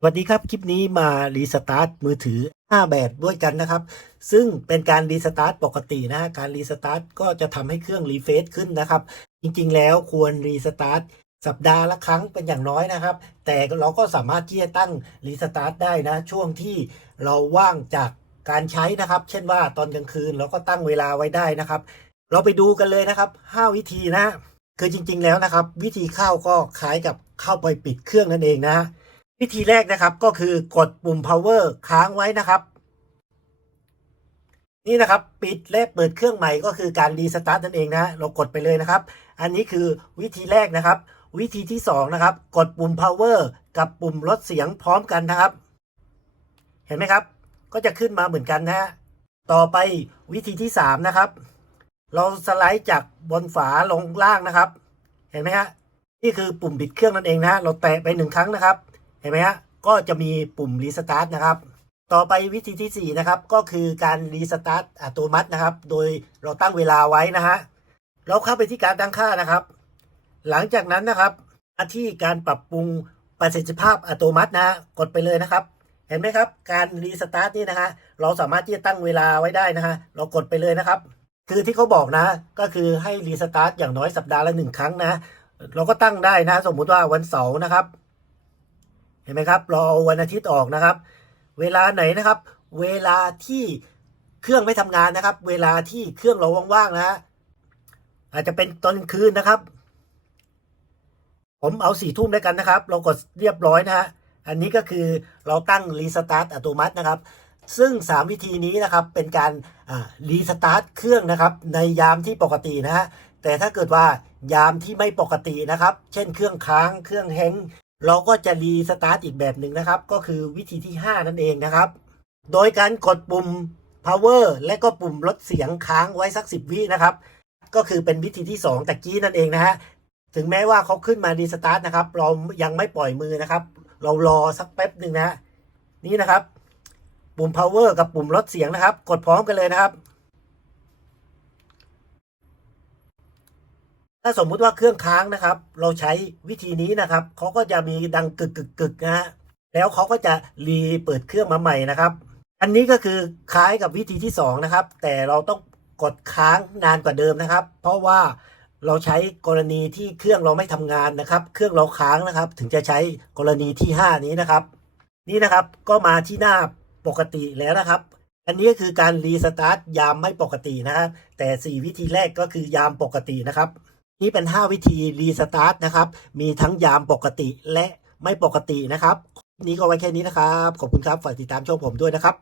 สวัสดีครับ คลิปนี้มารีสตาร์ทมือถือ 5 แบบด้วยกันนะครับ ซึ่งเป็นการรีสตาร์ทปกตินะการรีสตาร์ทก็จะทำให้เครื่องรีเฟซขึ้นนะครับ จริงๆ แล้วควรรีสตาร์ทสัปดาห์ละครั้งเป็นอย่างน้อยนะครับ แต่เราก็สามารถที่จะตั้งรีสตาร์ทได้นะ ช่วงที่เราว่างจากการใช้นะครับ เช่นว่าตอนกลางคืนเราก็ตั้งเวลาไว้ได้นะครับ เราไปดูกันเลยนะครับ 5 วิธีนะ คือจริง ๆ แล้วนะครับ วิธีเข้าก็คล้ายกับเข้าไปปิดเครื่องนั่นเองนะ วิธีแรกนะครับก็คือกดปุ่ม power ค้างไว้นะครับ นี่นะครับปิดและเปิดเครื่องใหม่ก็คือการรีสตาร์ทนั่นเองนะเรากดไปเลยนะครับ อันนี้คือวิธีแรกนะครับ วิธีที่สองนะครับกดปุ่ม power กับปุ่มลดเสียงพร้อมกันนะครับ เห็นไหมครับ ก็จะขึ้นมาเหมือนกันนะฮะต่อไปวิธีที่สามนะครับ เราสไลด์จากบนฝาลงล่างนะครับ เห็นไหมฮะนี่คือปุ่มปิดเครื่องนั่นเองนะเราแตะไปหนึ่งครั้งนะครับ ห็นไหมฮะก็จะมีปุ่มรีสตาร์ทนะครับต่อไปวิธีที่ 4 นะครับ ก็คือการรีสตาร์ทอัตโนมัตินะครับ โดยเราตั้งเวลาไว้นะฮะเราเข้าไปที่การตั้งค่านะครับ หลังจากนั้นนะครับที่การปรับปรุงประสิทธิภาพอัตโนมัตินะฮะกดไปเลยนะครับ เห็นไหมครับ การรีสตาร์ทนี่นะฮะเราสามารถที่จะตั้งเวลาไว้ได้นะฮะเรากดไปเลยนะครับ คือที่เขาบอกนะ ก็คือให้รีสตาร์ทอย่างน้อยสัปดาห์ละหนึ่งครั้งนะ เราก็ตั้งได้นะ สมมุติว่าวันเสาร์นะครับ เห็นไหมครับเราเอาวันอาทิตย์ออกนะครับ เวลาไหนนะครับ เวลาที่เครื่องไม่ทำงานนะครับ เวลาที่เครื่องเราว่างๆนะฮะอาจจะเป็นตอนคืนนะครับ ผมเอาสี่ทุ่มด้วยกันนะครับ เรากดเรียบร้อยนะฮะอันนี้ก็คือเราตั้งรีสตาร์ทอัตโนมัตินะครับ ซึ่ง 3 วิธีนี้นะครับเป็นการรีสตาร์ทเครื่องนะครับ ในยามที่ปกตินะฮะแต่ถ้าเกิดว่ายามที่ไม่ปกตินะครับ เช่นเครื่องค้างเครื่องแฮง เราก็จะรีสตาร์ทอีกแบบหนึ่งนะครับ ก็คือวิธีที่ 5 นั่นเองนะครับ โดยการกดปุ่ม power และก็ปุ่มลดเสียงค้างไว้สัก 10 วินะครับ ก็คือเป็นวิธีที่ 2ตะกี้นั่นเองนะฮะ ถึงแม้ว่าเขาขึ้นมารีสตาร์ทนะครับ เรายังไม่ปล่อยมือนะครับ เรารอสักแป๊บหนึ่งนะฮะนี่นะครับ ปุ่ม power กับปุ่มลดเสียงนะครับ กดพร้อมกันเลยนะครับ ถ้าสมมุติว่าเครื่องค้างนะครับ เราใช้วิธีนี้นะครับเขาก็จะมีดังกึกกึกกึกนะฮะแล้วเขาก็จะรีเปิดเครื่องมาใหม่นะครับ อันนี้ก็คือคล้ายกับวิธีที่สองนะครับแต่เราต้องกดค้างนานกว่าเดิมนะครับ เพราะว่าเราใช้กรณีที่เครื่องเราไม่ทำงานนะครับ เครื่องเราค้างนะครับ ถึงจะใช้กรณีที่ 5 นี้นะครับ นี่นะครับก็มาที่หน้าปกติแล้วนะครับ อันนี้ก็คือการรีสตาร์ทยามไม่ปกตินะครับแต่ 4 วิธีแรกก็คือยามปกตินะครับ นี่เป็น 5 วิธีรีสตาร์ทนะครับ มีทั้งยามปกติและไม่ปกตินะครับ นี้ก็ไว้แค่นี้นะครับ ขอบคุณครับ ฝากติดตามช่องผมด้วยนะครับ